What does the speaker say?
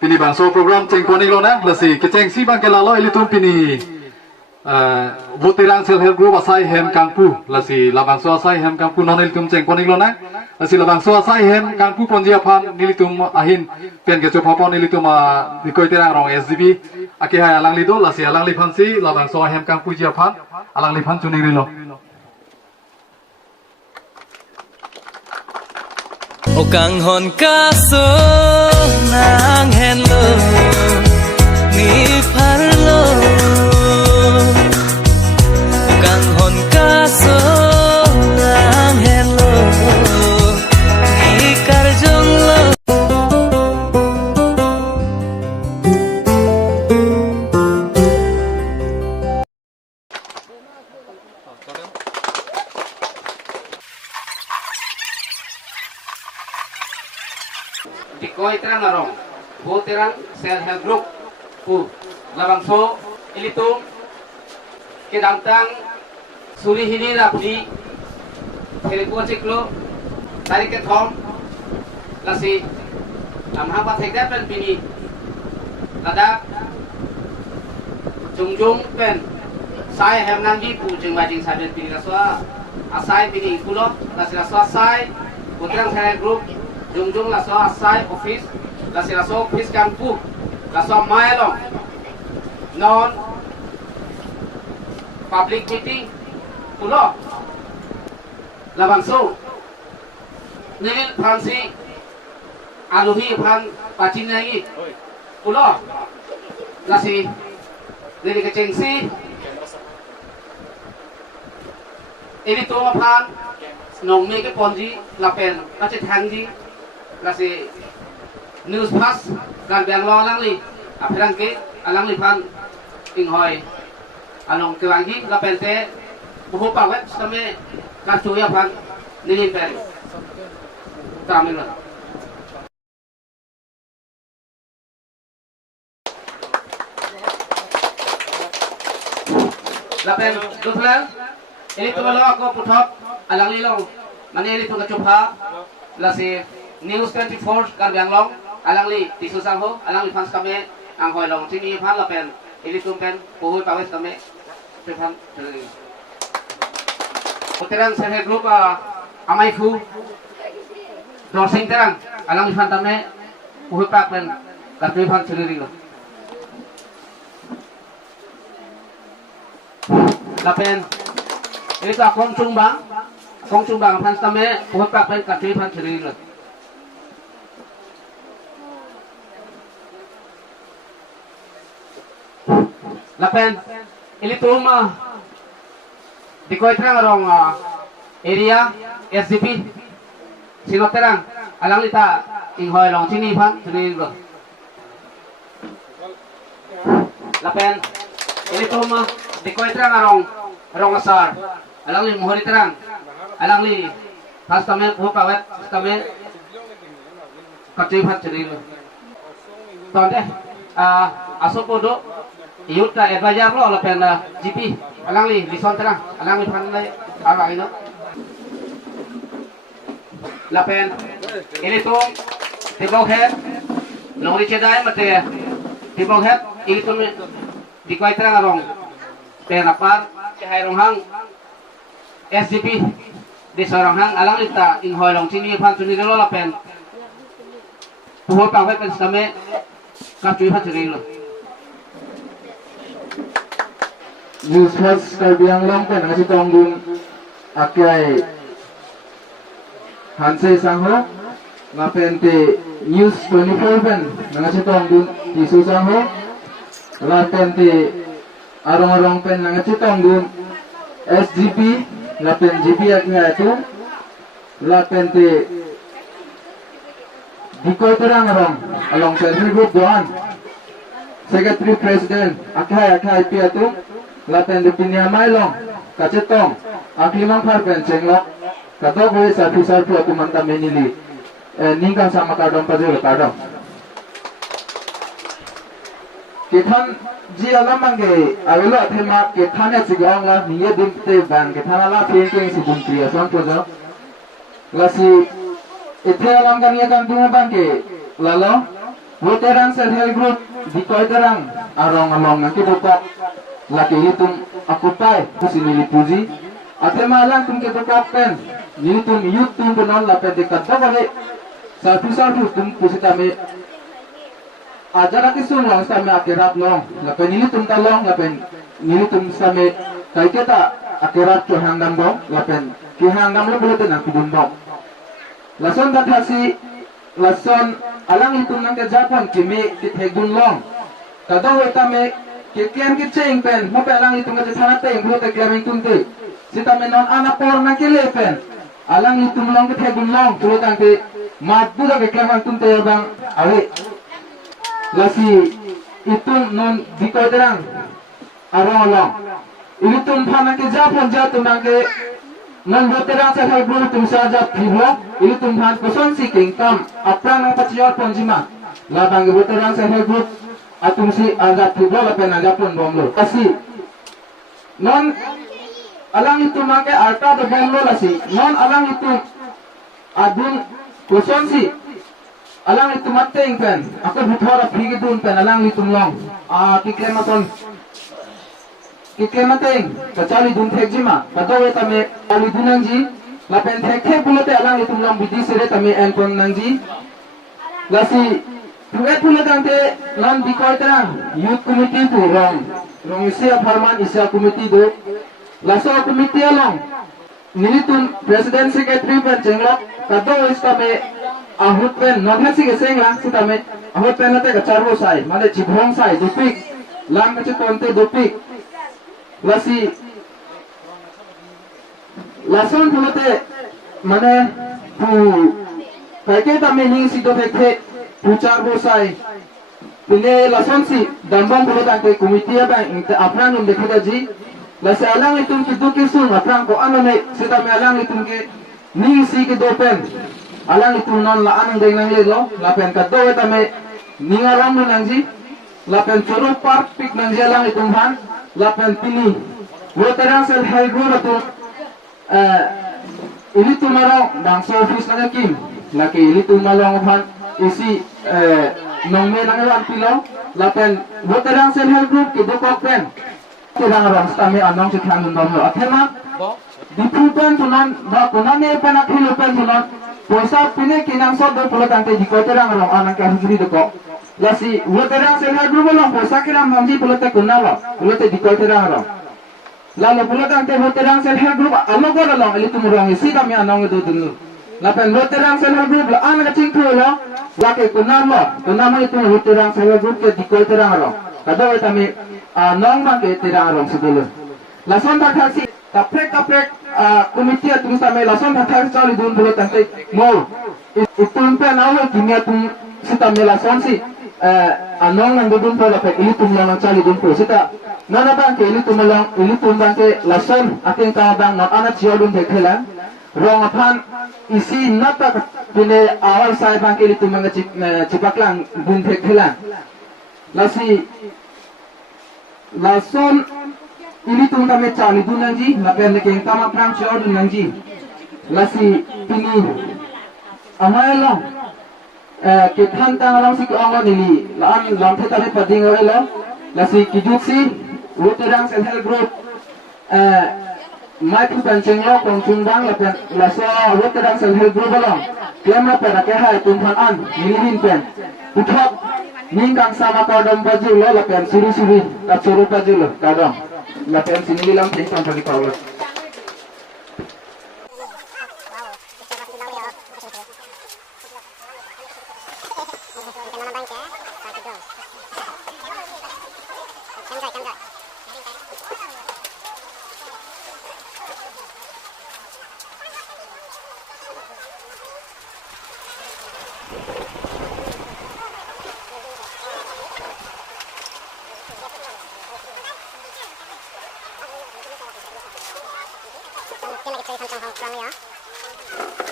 Pini bangso program ceng koning lo na lasi keceng si bang kelalo ilitum pini Voteran self help group asai hem kangpu lasi labangso asai hem kangpu non ilitum ceng koning lo na lasi labangso asai hem kangpu ponjia pan nilitum ahin pen ke chopapon nilitum dikoi terang rong SDB aki hai alang lido lasi alang lipan si labangso hem kangpu jia pan alang lipan cuning rilo. Okang hon kaso nang hello ni parlo Okang hon kaso nang hello ni karjong lo Dikoi terang arong, bu terang self help group, bu labangso ilitum kedantang suri hini rapdi, telepo ciklo, tarik ke thom, lasi amha pat hekda pen pini, lada jungjung pen, sai hem nanti bu jeng bajing saden pini laswa, asai pini kulo, lasi laswa sai, bu terang self help group. Jungjung laso asai office lasi laso office kampu laso maelong non public meeting pulo labangso nilil phansi aluhi phan pacin lagi pulo lasi nilil kecengsi ini tuh phan nong mi ke ponji lapen kace thangji lasi news pass kan biang lo alang li apirang ke alang li pan inghoi along ke wangi la pente buhu pawet same kacuya pan nilin pen tamil la pen duflan ini tu lo aku puthok alang li long mane ini tu kacupha lasi News 24 kan biang long alang li tisu sangho alang li fans kami ang hoi long sini pan la pen ili tumpen puhui pawes kami pepan terus terang self group amai fu dorsing terang alang li fan kami puhui pak pen kami pan sendiri lo la pen ini tak kong cumbang fans kami puhui pak pen kami pan sendiri lo lapen ili tuma dikoi terang arong area SDP sino terang alang lita inghoi long sini pan sini lo lapen ili tuma dikoi terang arong asar alang li mohori terang alang li pas kami kawet kami kacui pan sini lo tonde asok bodo Iyut ta advisor lo lapen GP alang li lison terang alang li pan lai ala ino lapen ini tu tibok head nori cedai mate tibok head ini tu di koi terang arong pen apar cahai rong hang SGP di sorong hang alang li ta in hoi long sini pan suni lo lapen puhoi pawai pen same kacui pan suni lo News First kay biang long pen kasi tonggun akyay Hansay Sangho ngapen te News 24 pen kasi tonggun tisu Sangho lapen te arong-arong pen kasi tonggun SGP lapen GP akyay itu lapen te dikoy terang arong along selfie group doan Secretary President akyay pi itu laten depinia mailong kacetong aklimang parpen cenglok katok gue sarpu aku mantam menili ningkang sama kadong pajul kadong kitan ji alam mangge awelo thema kitane sigong la niye dimte ban kitana la thinking si buntri asan pojo lasi ithe alam kan ye kan dunga bangke lalo Veteran self-help group dikoi terang arong along nang kibukok laki hitung akupai kusini lipuji atema lang tum kibukok pen hitung youth penon lapen dekat balik satu tum kusitame ajar akisun lang same akhirat long lapen hitung talong lapen hitung same kai kita akhirat ke hangdam dong lapen ki hangdam lo boleh tenang kidun dong lason datasi lason alang itu nang ke Japan kimi kithegdun long kadang weta me kikian kicing pen mo alang itu ngaje sanate bulu te klaring tunte sita me non ana por na ke lepen alang itu long kithegdun long bulu tang ke matbu da ke klaring tunte bang awe lasi itu non dikoderang arong long ini tum phana ke Japan jatuh nang ke non veteran sa hay bulu tum saja piblo ini tum han koson si kingkam aprang na pachior ponjima labang veteran sa hay bulu atum si aja piblo lapen aja pon bomlo kasi non alang itu make arta de bomlo lasi non alang itu adun koson si alang itu mateng pen aku buthora phigi dun pen alang itu long kikrematon Kikemateng, kacali dun thekjima, kadawe tame ali dunangji, lapen thek bulote alang itum long bidi sire tame empon nangji, lasi tuet bulotante non dikoi terang youth committee tu rong isia farman isia committee do, laso committee along, nilitun president secretary pen jenglok, kadawe tame ahut pen non hasi geseng lang si tame ahut pen nate kacaro sai, mane cibrong sai dupik, lang kace konte dupik. Lasi lason bulote mane pu paike tame ning si do thek puchar bosai pune lason si dambang bulote angke komite ba inte aprang um dekha ji lasi alang itum ki du kisun aprang ko anone sita me alang itum ke ning si ke do pen alang itum non la anang dei nang le lo la pen ka do tame ning alang nang ji la pen choro park pik nang alang itum han lapan pini veteran self-help group atau ini tu marong bangsa office na kim laki ini tu marong pan isi nongme nangalan pilo lapan veteran self-help group kido kokpen kurang orang stame anong cikhan nundom lo athema dipupen tunan ba kunane panak hilupen tunan poisa pine kinang so do pulo tante dikoterang orang anang ka hujuri deko lasi veteran self-help group lo poisa kiram mangji pulo te kunalo pulo te dikoterang orang lalu pulo tante veteran self-help group alo gora lo ali tumurong isi kami anong do dunu lapan veteran self-help group lo anang cingku lo wake kunamo itu veteran self-help group ke dikoterang orang kadaw tami nong bang ke terang orang sebelum lason taksi kaprek komite terus tami lason taksi cali dun pulo tante mau itun pe nawe kimia tum sita melason si anong nang dun pulo pe ili tum lang cali dun pulo sita nana bang ke ili tum bang ke lason ating ka bang not anak jiolun dekhelan rong aphan isi nata pine awal sai bang ke ili tum bang cipaklang dun dekhelan lasi lason ini tum kami cali dun nangji lapen lekeng tama prang jiol dun nangji lasi pini amai long ke thantang long si ko angon ini laan lam the tale pading lo lasi kijuksi veteran self-help group mai pu panceng lo kong chumbang lapen laso veteran self-help group lo kema pera ke hai tum phan an nilin pen uthok ningkang sama kadam baju lo lapen siri ka churu baju lo kadam lapen sinilang tingkang pagi pawlo Can I get 3 from ya?